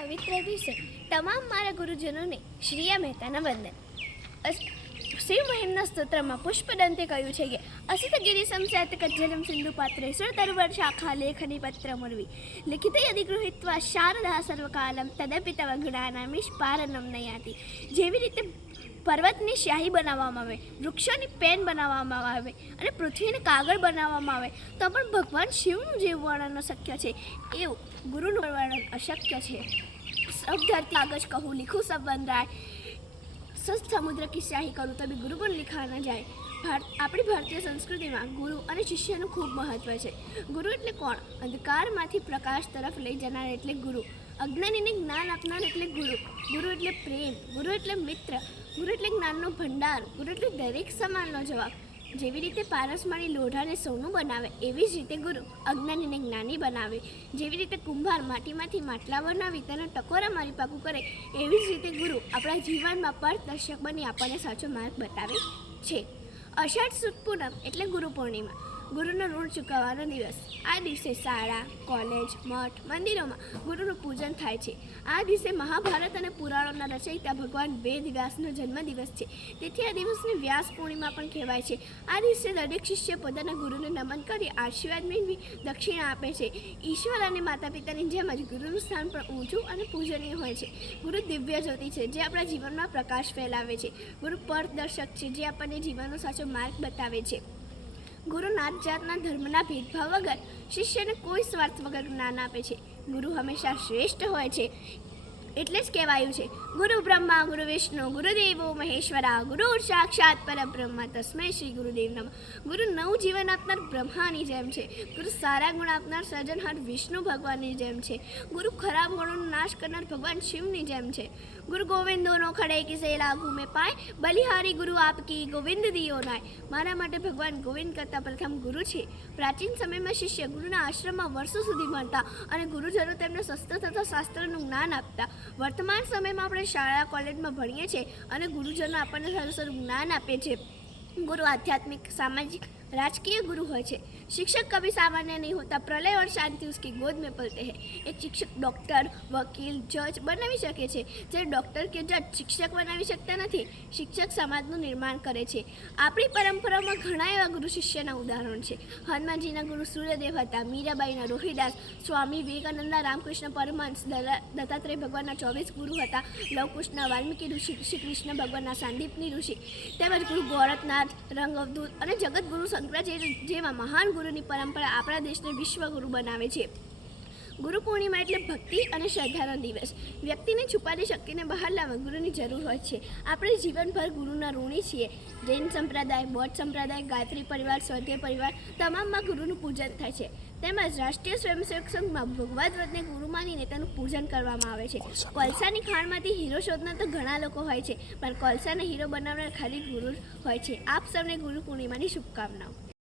પવિત્ર દિવસે તમામ મારા ગુરુજનોને શ્રીયા મહેતાના વંદન. શિવ મહિમના સ્તોત્રમાં પુષ્પદંતે કહ્યું છે કે અસિત ગિરિશમ સ્યાત કજ્જલમ સિંધુ પાત્રે સુરતરુવર શાખા લેખની પત્ર મુર્વી લિખિત યદિ ગૃહીત્વા શારદા સર્વકાલમ તદપિ તવ ગુણાનામિશ પારનમ નયાતિ. જેવી રીતે પર્વતની સ્યાહી બનાવવામાં આવે, વૃક્ષોની પેન બનાવવામાં આવે અને પૃથ્વીને કાગળ બનાવવામાં આવે તો પણ ભગવાન શિવનું જેવું વર્ણન શક્ય છે, એવું ગુરુનું વર્ણન અશક્ય છે. શબ્દ કાગજ કહું લીખું સબ બંધાય, સસ્ત સમુદ્ર કી સ્યાહી કરું તો બી ગુરુ પણ લીખા ન જાય. આપણી ભારતીય સંસ્કૃતિમાં ગુરુ અને શિષ્યનું ખૂબ મહત્વ છે. ગુરુ એટલે કોણ? અંધકારમાંથી પ્રકાશ તરફ લઈ જનાર એટલે ગુરુ. અજ્ઞાનીને જ્ઞાન આપનાર એટલે ગુરુ. ગુરુ એટલે પ્રેમ, ગુરુ એટલે મિત્ર, ગુરુ એટલે જ્ઞાનનો ભંડાર, ગુરુ એટલે દરેક સમાનનો જવાબ. જેવી રીતે પારસમાળી લોઢાને સોનું બનાવે એવી જ રીતે ગુરુ અજ્ઞાનીને જ્ઞાની બનાવે. જેવી રીતે કુંભાર માટીમાંથી માટલા બનાવી તેને ટકોરા મારી પાકું કરે એવી જ રીતે ગુરુ આપણા જીવનમાં પારદર્શક બની આપણને સાચો માર્ગ બતાવે છે. અષાઢ સુદ પૂનમ એટલે ગુરુ પૂર્ણિમા, ગુરુનો ઋણ ચૂકવવાનો દિવસ. આ દિવસે શાળા, કોલેજ, મઠ, મંદિરોમાં ગુરુનું પૂજન થાય છે. આ દિવસે મહાભારત અને પુરાણોના રચયિતા ભગવાન વેદ વ્યાસનો જન્મદિવસ છે, તેથી આ દિવસને વ્યાસ પૂર્ણિમા પણ કહેવાય છે. આ દિવસે દરેક શિષ્ય પોતાના ગુરુને નમન કરી આશીર્વાદ મેળવી દક્ષિણા આપે છે. ઈશ્વર અને માતા પિતાની જેમ જ ગુરુનું સ્થાન પણ ઊંચું અને પૂજનીય હોય છે. ગુરુ દિવ્ય જ્યોતિ છે જે આપણા જીવનમાં પ્રકાશ ફેલાવે છે. ગુરુ પથદર્શક છે જે આપણને જીવનનો સાચો માર્ગ બતાવે છે. ગુરુ નાત જાતના ધર્મના ભેદભાવ વગર શિષ્યને કોઈ સ્વાર્થ વગર જ્ઞાન આપે છે. ગુરુ હંમેશા શ્રેષ્ઠ હોય છે. એટલે જ કહેવાયું છે ગુરુ બ્રહ્મા ગુરુ વિષ્ણુ ગુરુદેવો મહેશ્વરા ગુરુ સાક્ષાત પરબ્રહ્મ તસ્મૈ શ્રી ગુરુદેવ નમઃ. ગુરુ નવું જીવન આપનાર બ્રહ્માની જેમ છે. ગુરુ સારા ગુણ આપનાર સર્જનહાર વિષ્ણુ ભગવાનની જેમ છે. ગુરુ ખરાબ ગુણોનો નાશ કરનાર ભગવાન શિવની જેમ છે. ગુરુ ગોવિંદોનો ખડે કિસે લાગુ મેં પાય, બલિહારી ગુરુ આપકી ગોવિંદ દિયો નાય. મારા માટે ભગવાન ગોવિંદ કરતાં પ્રથમ ગુરુ છે. પ્રાચીન સમયમાં શિષ્ય ગુરુના આશ્રમમાં વર્ષો સુધી ભણતા અને ગુરુજનો તેમને શસ્ત્ર તથા શાસ્ત્રનું જ્ઞાન આપતા. વર્તમાન સમયમાં આપણે શાળા કોલેજમાં ભણીએ છીએ અને ગુરુજનો આપણને સારું સારું જ્ઞાન આપે છે. ગુરુ આધ્યાત્મિક, સામાજિક, राजकीय गुरु હોય છે. शिक्षक कभी सामान्य नहीं होता, प्रलय और शांति उसकी गोद में पलते हैं. एक शिक्षक डॉक्टर, वकील, जज બનાવી શકે છે, જ્યારે ડૉક્ટર કે જજ શિક્ષક બનાવી શકતા નથી. શિક્ષક સમાજનું નિર્માણ કરે છે. આપણી પરંપરામાં ઘણા એવા ગુરુ શિષ્યના ઉદાહરણ છે. હનુમાનજીના ગુરુ સૂર્યદેવ હતા, મીરાબાઈના રોહિદાસ, સ્વામી વિવેકાનંદના રામકૃષ્ણ પરમહંસ, દત્તાત્રેય ભગવાનના 24 ગુરુ હતા, લવકુશના વાલ્મીકી ઋષિ, શ્રી કૃષ્ણ ભગવાનના સાંદીપની ઋષિ, તેમજ ગુરુ ગોરખનાથ, રંગઅવધૂત અને જગતગુરુ શંકરાચાર્ય જેવા મહાન ગુરુની પરંપરા આપણા દેશને વિશ્વગુરુ બનાવે છે. ગુરુ પૂર્ણિમા એટલે ભક્તિ અને શ્રદ્ધાનો દિવસ. વ્યક્તિને છુપાયેલી શક્તિને બહાર લાવવા ગુરુની જરૂર હોય છે. આપણે જીવનભર ગુરુના ઋણી છીએ. જૈન સંપ્રદાય, બૌદ્ધ સંપ્રદાય, ગાયત્રી પરિવાર, સ્વાધ્યાય પરિવાર તમામમાં ગુરુનું પૂજન થાય છે. તેમજ રાષ્ટ્રીય સ્વયંસેવક સંઘમાં ભગવદ વ્રતને ગુરુ માનીને તેનું પૂજન કરવામાં આવે છે. કોલસાની ખાણમાંથી હીરો શોધનાર તો ઘણા લોકો હોય છે, પણ કોલસાને હીરો બનાવનાર ખાલી ગુરુ હોય છે. આપ સૌને ગુરુ પૂર્ણિમાની શુભકામનાઓ.